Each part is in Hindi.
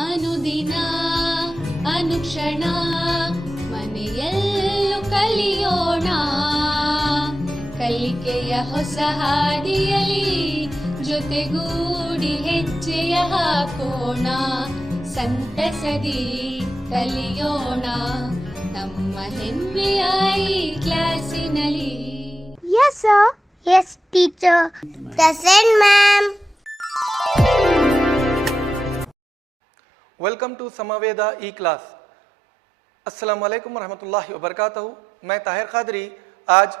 ಅನುದಿನ ಅನುಕ್ಷಣ ಮನೆಯಲ್ಲೂ ಕಲಿಯೋಣ, ಕಲಿಕೆಯ ಹೊಸ ಹಾದಿಯಲಿ ಜೊತೆಗೂಡಿ ಹೆಜ್ಜೆಯ ಹಾಕೋಣ, ಸಂತಸದಿ ಕಲಿಯೋಣ ನಮ್ಮ ಹೆಮ್ಮೆಯ ಈ ಕ್ಲಾಸಿನಲ್ಲಿ. Yes, sir. Yes, teacher. Present, ma'am. Welcome to Samveda e class. अस्सलाम वालेकुम रहमतुल्लाहि व बरकातहू. मैं ताहिर कादरी आज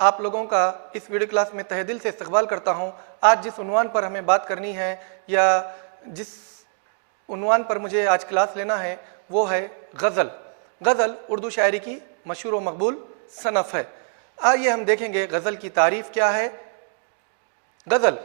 आप लोगों का इस वीडियो क्लास में तहे दिल से इस्तकबाल करता हूं. आज जिस उन्वान पर हमें बात करनी है या जिस उन्वान पर मुझे आज क्लास लेना है वो है गज़ल. गज़ल उर्दू शायरी की मशहूर व मकबूल सनफ़ है. आइए हम देखेंगे गज़ल की तारीफ़ क्या है. गज़ल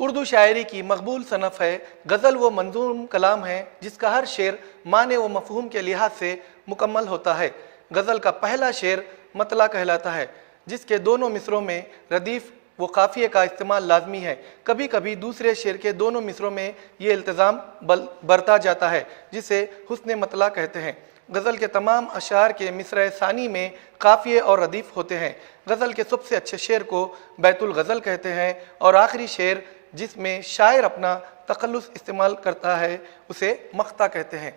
उर्दू शायरी की मकबूल सनफ़ है. गज़ल वो मंजूम कलाम है जिसका हर शेर माने व मफ़हूम के लिहाज से मुकम्मल होता है. गज़ल का पहला शेर मतला कहलाता है, जिसके दोनों मिसरों में रदीफ़ व काफ़िए का इस्तेमाल लाजमी है. कभी कभी दूसरे शेर के दोनों मिसरों में ये इल्तिज़ाम बरता जाता है, जिसे हुस्न मतला कहते हैं. गज़ल के तमाम अशार के मिसरे सानी में काफ़िए और रदीफ़ होते हैं. गज़ल के सबसे अच्छे शेर को बैतुल गज़ल कहते हैं और आखिरी शेर जिसमें शायर अपना तखल्लुस इस्तेमाल करता है उसे मख्ता कहते हैं.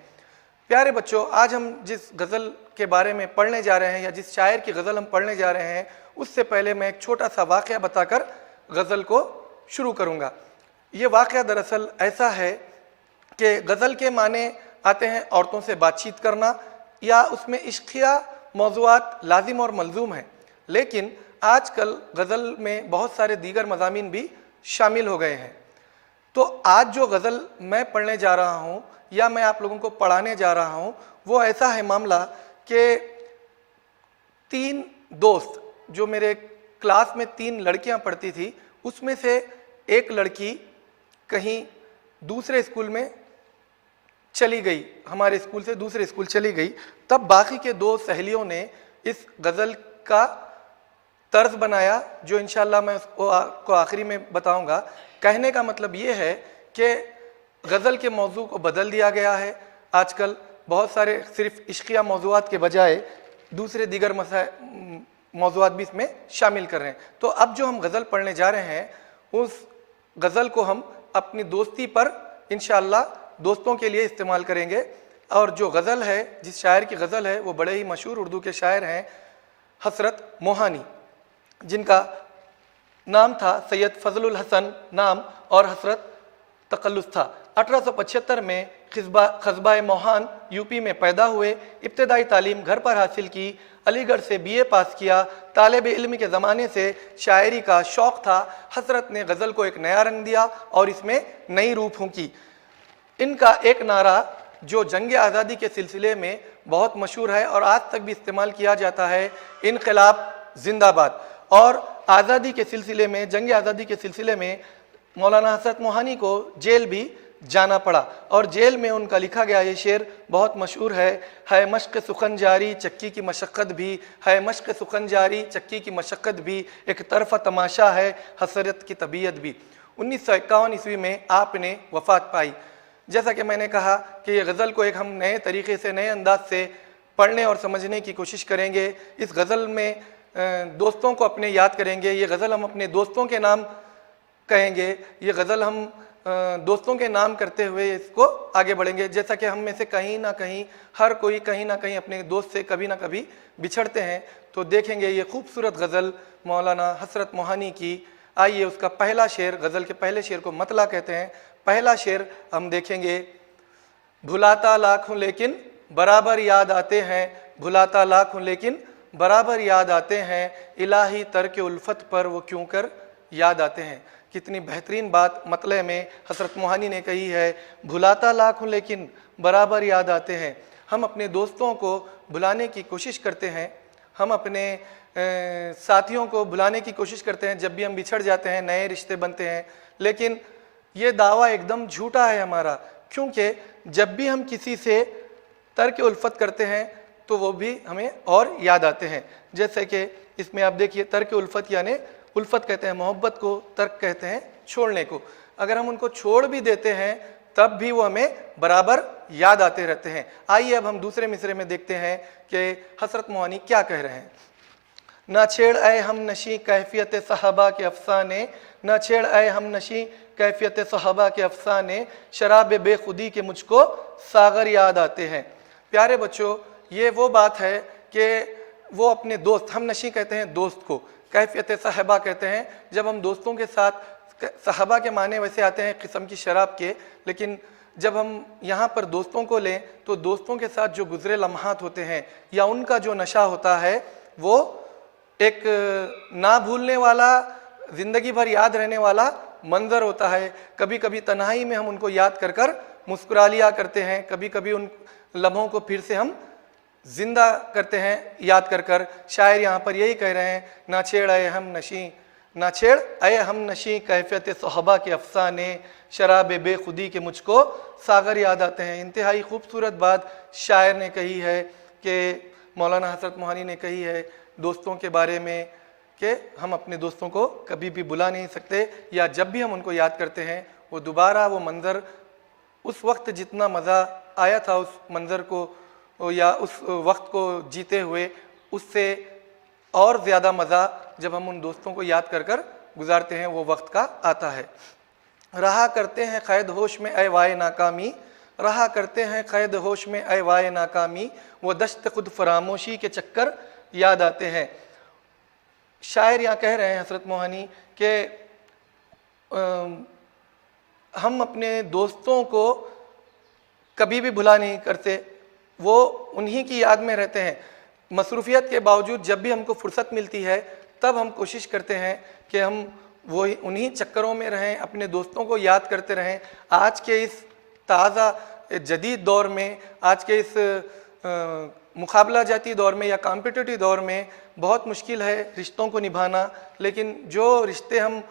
प्यारे बच्चों, आज हम जिस गज़ल के बारे में पढ़ने जा रहे हैं या जिस शायर की गज़ल हम पढ़ने जा रहे हैं उससे पहले मैं एक छोटा सा वाक़या बताकर गज़ल को शुरू करूँगा. ये वाक़या दरअसल ऐसा है कि गज़ल के माने आते हैं औरतों से बातचीत करना या उसमें इश्क़िया मौज़ूआत लाजिम और मलज़ूम हैं, लेकिन आजकल गज़ल में बहुत सारे दीगर मज़ामीन भी शामिल हो गए हैं. तो आज जो गज़ल मैं पढ़ने जा रहा हूँ या मैं आप लोगों को पढ़ाने जा रहा हूँ वो ऐसा है मामला कि 3 दोस्त, जो मेरे क्लास में 3 लड़कियाँ पढ़ती थी, उसमें से एक लड़की कहीं दूसरे स्कूल में चली गई, हमारे स्कूल से दूसरे स्कूल चली गई. तब बाकी के 2 सहेलियों ने इस गज़ल का तर्ज बनाया जो इंशाअल्लाह मैं उसको आपको आखिरी में बताऊंगा. कहने का मतलब ये है कि गज़ल के मौजू को बदल दिया गया है. आजकल बहुत सारे सिर्फ इश्क़िया मौज़ूआत के बजाय दूसरे दीगर मौज़ूआत भी इसमें शामिल कर रहे हैं. तो अब जो हम गज़ल पढ़ने जा रहे हैं उस गज़ल को हम अपनी दोस्ती पर इंशाअल्लाह दोस्तों के लिए इस्तेमाल करेंगे. और जो गज़ल है, जिस शायर की गज़ल है वो बड़े ही मशहूर उर्दू के शायर हैं हसरत मोहानी, जिनका नाम था सैयद फजलुल हसन नाम और हसरत तकल्लुस था. 1875 में क़स्बा मोहान यूपी में पैदा हुए. इब्तदाई तालीम घर पर हासिल की. अलीगढ़ से BA पास किया. तालिब इल्म के ज़माने से शायरी का शौक़ था. हसरत ने गज़ल को एक नया रंग दिया और इसमें नई रूह फूंकी. इनका एक नारा जो जंग आज़ादी के सिलसिले में बहुत मशहूर है और आज तक भी इस्तेमाल किया जाता है, इनक़िलाब ज़िंदाबाद. और आज़ादी के सिलसिले में, जंग आज़ादी के सिलसिले में मौलाना हसरत मोहानी को जेल भी जाना पड़ा और जेल में उनका लिखा गया ये शेर बहुत मशहूर है मश्क सुखन जारी चक्की की मशक्क़त भी, है मश्क सुखन जारी चक्की की मशक्क़त भी, एक तरफ़ा तमाशा है हसरत की तबीयत भी. 1951 ईस्वी में आपने वफ़ात पाई. जैसा कि मैंने कहा कि ये गज़ल को एक हम नए तरीक़े से, नए अंदाज से पढ़ने और समझने की कोशिश करेंगे. इस गज़ल में दोस्तों को अपने याद करेंगे. ये गज़ल हम अपने दोस्तों के नाम कहेंगे. ये गज़ल हम दोस्तों के नाम करते हुए इसको आगे बढ़ेंगे. जैसा कि हम में से कहीं ना कहीं हर कोई कहीं ना कहीं अपने दोस्त से कभी ना कभी बिछड़ते हैं. तो देखेंगे ये खूबसूरत गज़ल मौलाना हसरत मोहानी की. आइए उसका पहला शेर, गज़ल के पहले शेर को मतला कहते हैं. पहला शेर हम देखेंगे. भुलाता लाख हूँ लेकिन बराबर याद आते हैं, भुलाता लाख हूँ लेकिन बराबर याद आते हैं, इलाही तर्क उल्फत पर वो क्यों कर याद आते हैं. कितनी बेहतरीन बात मतले में हसरत मोहानी ने कही है. भुलाता लाख हूँ लेकिन बराबर याद आते हैं. हम अपने दोस्तों को भुलाने की कोशिश करते हैं, हम अपने साथियों को भुलाने की कोशिश करते हैं जब भी हम बिछड़ जाते हैं, नए रिश्ते बनते हैं. लेकिन ये दावा एकदम झूठा है हमारा, क्योंकि जब भी हम किसी से तर्क उल्फत करते हैं तो वो भी हमें और याद आते हैं. जैसे कि इसमें आप देखिए, तर्क उल्फत यानी उल्फत कहते हैं मोहब्बत को, तर्क कहते हैं छोड़ने को. अगर हम उनको छोड़ भी देते हैं तब भी वो हमें बराबर याद आते रहते हैं। आइए अब हम दूसरे मिसरे में देखते हैं कि हसरत मोहानी क्या कह रहे हैं। ना छेड़ आए हम नशी कैफियत सहाबा के अफसाने, ना छेड़ आए हम नशी कैफियत सहाबा के अफसाने, शराब बेखुदी के मुझको सागर याद आते हैं। प्यारे बच्चों, ये वो बात है कि वो अपने दोस्त, हम नशी कहते हैं दोस्त को, कैफियत सहाबा कहते हैं जब हम दोस्तों के साथ, सहाबा के माने वैसे आते हैं किस्म की शराब के, लेकिन जब हम यहाँ पर दोस्तों को लें तो दोस्तों के साथ जो गुजरे लम्हात होते हैं या उनका जो नशा होता है वो एक ना भूलने वाला, ज़िंदगी भर याद रहने वाला मंजर होता है। कभी कभी तन्हाई में हम उनको याद कर कर मुस्कुरा लिया करते हैं, कभी कभी उन लम्हों को फिर से हम जिंदा करते हैं याद कर कर। शायर यहाँ पर यही कह रहे हैं, ना छेड़ आए हम नशी, ना छेड़ आए हम नशी कैफियत सहाबा के अफसाने, शराब बेखुदी के मुझको सागर याद आते हैं। इंतहाई खूबसूरत बात शायर ने कही है कि मौलाना हसरत मोहानी ने कही है दोस्तों के बारे में कि हम अपने दोस्तों को कभी भी भुला नहीं सकते, या जब भी हम उनको याद करते हैं वो दोबारा वो मंज़र, उस वक्त जितना मज़ा आया था उस मंज़र को या उस वक्त को जीते हुए, उससे और ज़्यादा मज़ा जब हम उन दोस्तों को याद कर कर गुजारते हैं वो वक्त का आता है। रहा करते हैं क़ैद होश में ऐ वाए नाकामी, रहा करते हैं क़ैद होश में ऐ वाए नाकामी, वो दश्त खुद फरामोशी के चक्कर याद आते हैं। शायर यहाँ कह रहे हैं हसरत मोहानी कि हम अपने दोस्तों को कभी भी भुला नहीं करते, वो उन्हीं की याद में रहते हैं। मसरूफियत के बावजूद जब भी हमको फुर्सत मिलती है तब हम कोशिश करते हैं कि हम वो उन्हीं चक्करों में रहें, अपने दोस्तों को याद करते रहें। आज के इस ताज़ा जदीद दौर में, आज के इस मुकाबला जाती दौर में या कॉम्पिटिटिव दौर में बहुत मुश्किल है रिश्तों को निभाना, लेकिन जो रिश्ते हम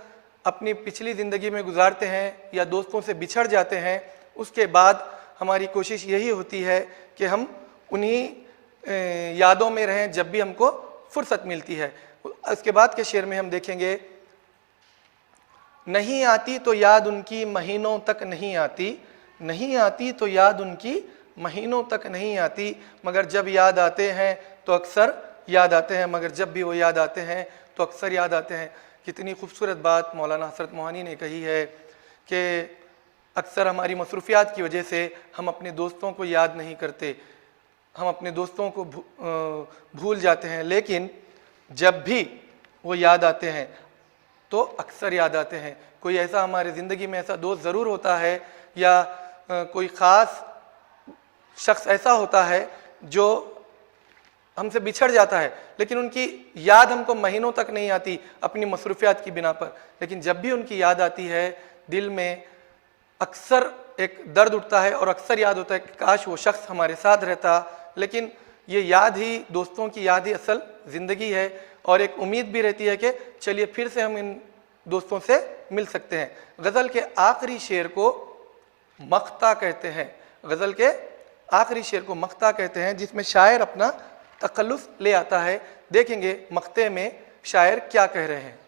अपनी पिछली ज़िंदगी में गुजारते हैं या दोस्तों से बिछड़ जाते हैं, उसके बाद हमारी कोशिश यही होती है कि हम उन्हीं यादों में रहें जब भी हमको फुर्सत मिलती है। इसके बाद के शेर में हम देखेंगे, नहीं आती तो याद उनकी महीनों तक नहीं आती, नहीं आती तो याद उनकी महीनों तक नहीं आती, मगर जब याद आते हैं तो अक्सर याद आते हैं, मगर जब भी वो याद आते हैं तो अक्सर याद आते हैं। कितनी खूबसूरत बात मौलाना हसरत मोहानी ने कही है कि अक्सर हमारी मसरूफियात की वजह से हम अपने दोस्तों को याद नहीं करते, हम अपने दोस्तों को भूल जाते हैं, लेकिन जब भी वो याद आते हैं तो अक्सर याद आते हैं। कोई ऐसा हमारे ज़िंदगी में ऐसा दोस्त ज़रूर होता है या कोई ख़ास शख्स ऐसा होता है जो हमसे बिछड़ जाता है, लेकिन उनकी याद हमको महीनों तक नहीं आती अपनी मसरूफियात की बिना पर, लेकिन जब भी उनकी याद आती है दिल में अक्सर एक दर्द उठता है और अक्सर याद होता है कि काश वो शख्स हमारे साथ रहता। लेकिन ये याद ही, दोस्तों की याद ही असल ज़िंदगी है, और एक उम्मीद भी रहती है कि चलिए फिर से हम इन दोस्तों से मिल सकते हैं। गज़ल के आखिरी शेर को मख्ता कहते हैं, गज़ल के आखिरी शेर को मख्ता कहते हैं, जिसमें शायर अपना तकल्लुफ़ ले आता है। देखेंगे मख्ते में शायर क्या कह रहे हैं।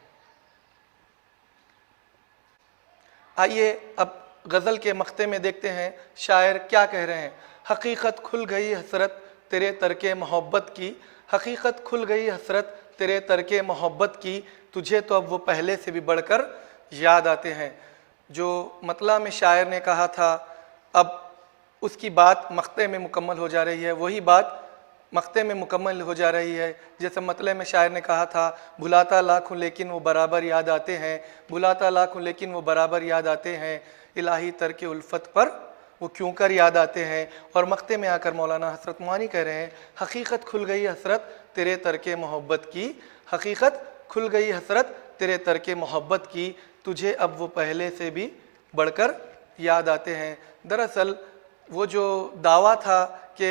आइए अब गज़ल के मख्ते में देखते हैं शायर क्या कह रहे हैं। हकीकत खुल गई हसरत तेरे तरके मोहब्बत की, हकीकत खुल गई हसरत तेरे तरके मोहब्बत की, तुझे तो अब वो पहले से भी बढ़कर याद आते हैं। जो मतला में शायर ने कहा था अब उसकी बात मख्ते में मुकम्मल हो जा रही है, वही बात मख्ते में मुकम्मल हो जा रही है। जैसे मतले में शायर ने कहा था, भुलाता लाख हूँ लेकिन वो बराबर याद आते हैं, भुलाता लाख हूँ लेकिन वो बराबर याद आते हैं, इलाही तरके उल्फत पर वो क्यों कर याद आते हैं। और मख्ते में आकर मौलाना हसरत मोहानी कह रहे हैं, हकीकत खुल गई हसरत तेरे तरके मोहब्बत की, हकीकत खुल गई हसरत तेरे तरके मोहब्बत की, तुझे अब वो पहले से भी बढ़कर याद आते हैं। दरअसल वो जो दावा था कि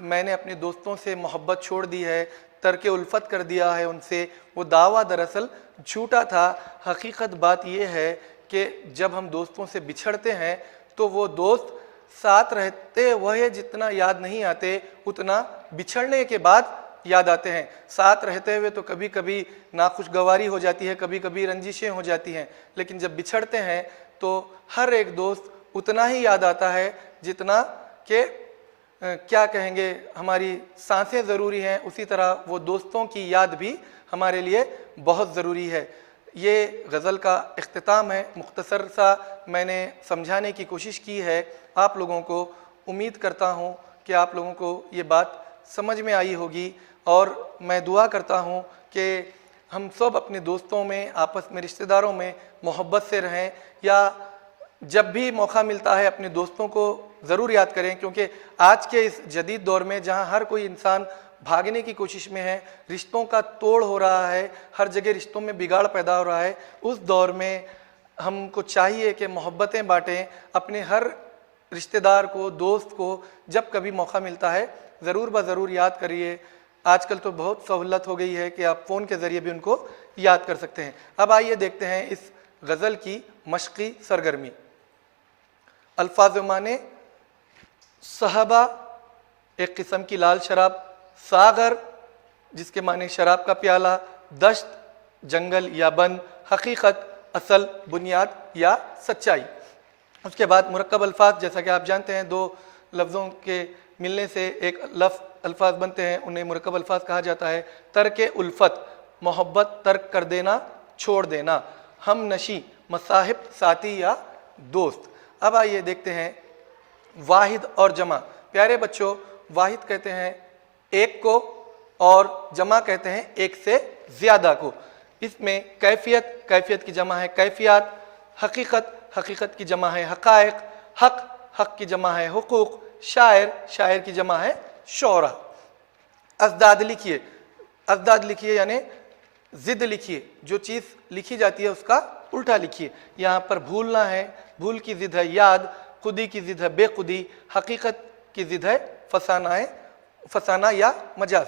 मैंने अपने दोस्तों से मोहब्बत छोड़ दी है, तरके उल्फत कर दिया है उनसे, वो दावा दरअसल झूठा था। हकीकत बात यह है कि जब हम दोस्तों से बिछड़ते हैं तो वो दोस्त साथ रहते वह जितना याद नहीं आते, उतना बिछड़ने के बाद याद आते हैं। साथ रहते हुए तो कभी कभी नाखुशगवारी हो जाती है, कभी कभी रंजिशें हो जाती हैं, लेकिन जब बिछड़ते हैं तो हर एक दोस्त उतना ही याद आता है जितना कि क्या कहेंगे, हमारी सांसें ज़रूरी हैं, उसी तरह वो दोस्तों की याद भी हमारे लिए बहुत ज़रूरी है। ये गज़ल का इख्तिताम है, मुख्तसर सा मैंने समझाने की कोशिश की है आप लोगों को। उम्मीद करता हूँ कि आप लोगों को ये बात समझ में आई होगी, और मैं दुआ करता हूँ कि हम सब अपने दोस्तों में, आपस में, रिश्तेदारों में मोहब्बत से रहें, या जब भी मौका मिलता है अपने दोस्तों को ज़रूर याद करें, क्योंकि आज के इस जदीद दौर में जहाँ हर कोई इंसान भागने की कोशिश में है, रिश्तों का तोड़ हो रहा है, हर जगह रिश्तों में बिगाड़ पैदा हो रहा है, उस दौर में हमको चाहिए कि मोहब्बतें बांटें, अपने हर रिश्तेदार को, दोस्त को जब कभी मौका मिलता है ज़रूर ज़रूर याद करिए। आजकल तो बहुत सहूलत हो गई है कि आप फ़ोन के ज़रिए भी उनको याद कर सकते हैं। अब आइए देखते हैं इस गज़ल की मशक़ी सरगर्मी। अल्फाज़ माने सहबा एक किस्म की लाल शराब, सागर जिसके माने शराब का प्याला, दश्त जंगल या वन, हकीकत असल, बुनियाद या सच्चाई। उसके बाद मुरक्कब अल्फाज, जैसा कि आप जानते हैं दो लफ्ज़ों के मिलने से एक अल्फाज बनते हैं, उन्हें मुरक्कब अल्फाज कहा जाता है। तर्क उल्फत, मोहब्बत तर्क कर देना, छोड़ देना। हम नशी, मसाहिब साथी या दोस्त। अब आइए देखते हैं वाहिद और जमा। प्यारे बच्चों, वाहिद कहते हैं एक को और जमा कहते हैं एक से ज़्यादा को। इसमें कैफियत, कैफियत की जमा है कैफियत, हकीकत, हकीकत की जमा है हक़ाइक़, हक, हक की जमा है हुकूक, शायर, शायर की जमा है शौरा। अज़दाद लिखिए, अज़दाद लिखिए यानी ज़िद लिखिए, जो चीज़ लिखी जाती है उसका उल्टा लिखिए। यहाँ पर भूलना है, भूल की ज़िद है याद, खुदी की ज़िद है बेखुदी, हकीकत की ज़िद है फसाना या मजाज।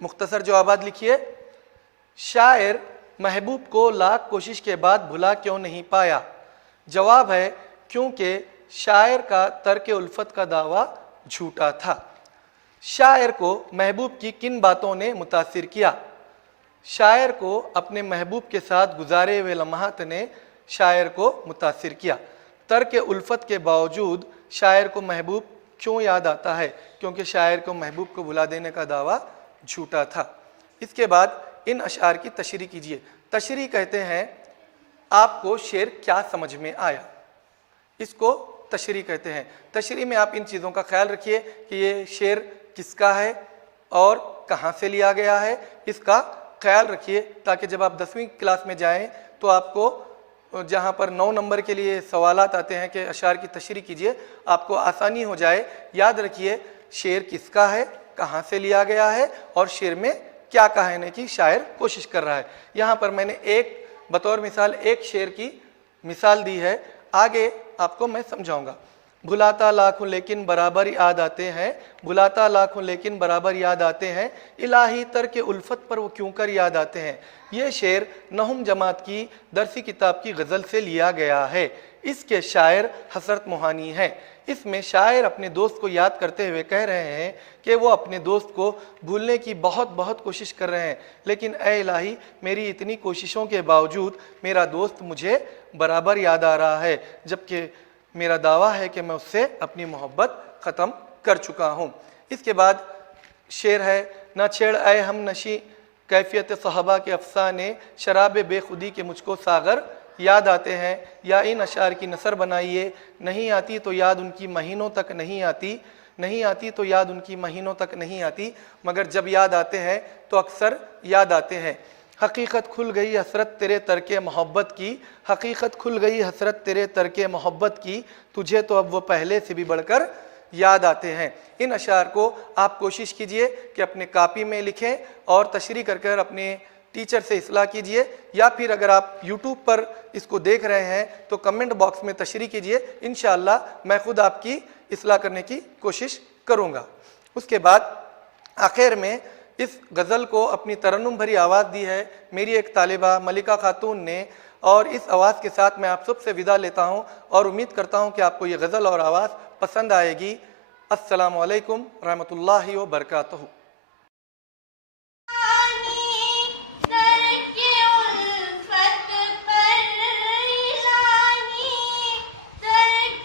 मुख्तसर जवाबात लिखिए। शायर महबूब को लाख कोशिश के बाद भुला क्यों नहीं पाया? जवाब है क्योंकि शायर का तर्क उल्फत का दावा झूठा था। शायर को महबूब की किन बातों ने मुतासिर किया? शायर को अपने महबूब के साथ गुजारे हुए लम्हात ने शायर को मुतासिर किया। तर्क उल्फत के बावजूद शायर को महबूब क्यों याद आता है? क्योंकि शायर को महबूब को भुला देने का दावा झूठा था। इसके बाद इन अशार की तशरीह कीजिए। तशरीह कहते हैं आपको शेर क्या समझ में आया, इसको तशरीह कहते हैं। तशरीह में आप इन चीज़ों का ख्याल रखिए कि ये शेर किसका है और कहाँ से लिया गया है, इसका ख्याल रखिए, ताकि जब आप 10वीं क्लास में जाएं तो आपको जहाँ पर 9 नंबर के लिए सवालात आते हैं कि अशार की तशरीह कीजिए, आपको आसानी हो जाए। याद रखिए शेर किसका है, कहाँ से लिया गया है और शेर में क्या कहने की शायर कोशिश कर रहा है। यहाँ पर मैंने एक बतौर मिसाल एक शेर की मिसाल दी है, आगे आपको मैं समझाऊंगा। भुलाता लाखों लेकिन बराबर याद आते हैं, भुलाता लाखों लेकिन बराबर याद आते हैं, इलाही तर्क उल्फत पर वो क्यों कर याद आते हैं। ये शेर नहुम जमात की दरसी किताब की गज़ल से लिया गया है। इसके शायर हसरत मोहानी है। इसमें शायर अपने दोस्त को याद करते हुए कह रहे हैं कि वो अपने दोस्त को भूलने की बहुत कोशिश कर रहे हैं, लेकिन ऐ इलाही मेरी इतनी कोशिशों के बावजूद मेरा दोस्त मुझे बराबर याद आ रहा है, जबकि मेरा दावा है कि मैं उससे अपनी मोहब्बत ख़त्म कर चुका हूँ। इसके बाद शेर है ना छेड़ ऐ हम नशी, कैफियत सहाबा के अफसाने, शराब बेखुदी के मुझको सागर याद आते हैं। या इन अशार की नसर बनाइए। नहीं आती तो याद उनकी महीनों तक नहीं आती, नहीं आती तो याद उनकी महीनों तक नहीं आती, मगर जब याद आते हैं तो अक्सर याद आते हैं। हकीकत खुल गई हसरत तेरे तरके मोहब्बत की, हकीकत खुल गई हसरत तेरे तरके मोहब्बत की, तुझे तो अब वो पहले से भी बढ़कर याद आते हैं। इन अशार को आप कोशिश कीजिए कि अपने कापी में लिखें और तशरीह कर कर अपने टीचर से इस्लाह कीजिए, या फिर अगर आप YouTube पर इसको देख रहे हैं तो कमेंट बॉक्स में तशरीह कीजिए। इंशाअल्लाह मैं खुद आपकी इस्लाह करने की कोशिश करूँगा। उसके बाद आखिर में इस गज़ल को अपनी तरन्नुम भरी आवाज़ दी है मेरी एक तालिबा मलिका खातून ने, और इस आवाज़ के साथ मैं आप सबसे विदा लेता हूँ और उम्मीद करता हूँ कि आपको ये गज़ल और आवाज़ पसंद आएगी। अस्सलामु अलैकुम रहमतुल्लाहि व बरकातहू। दर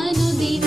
ಅನುದಿನ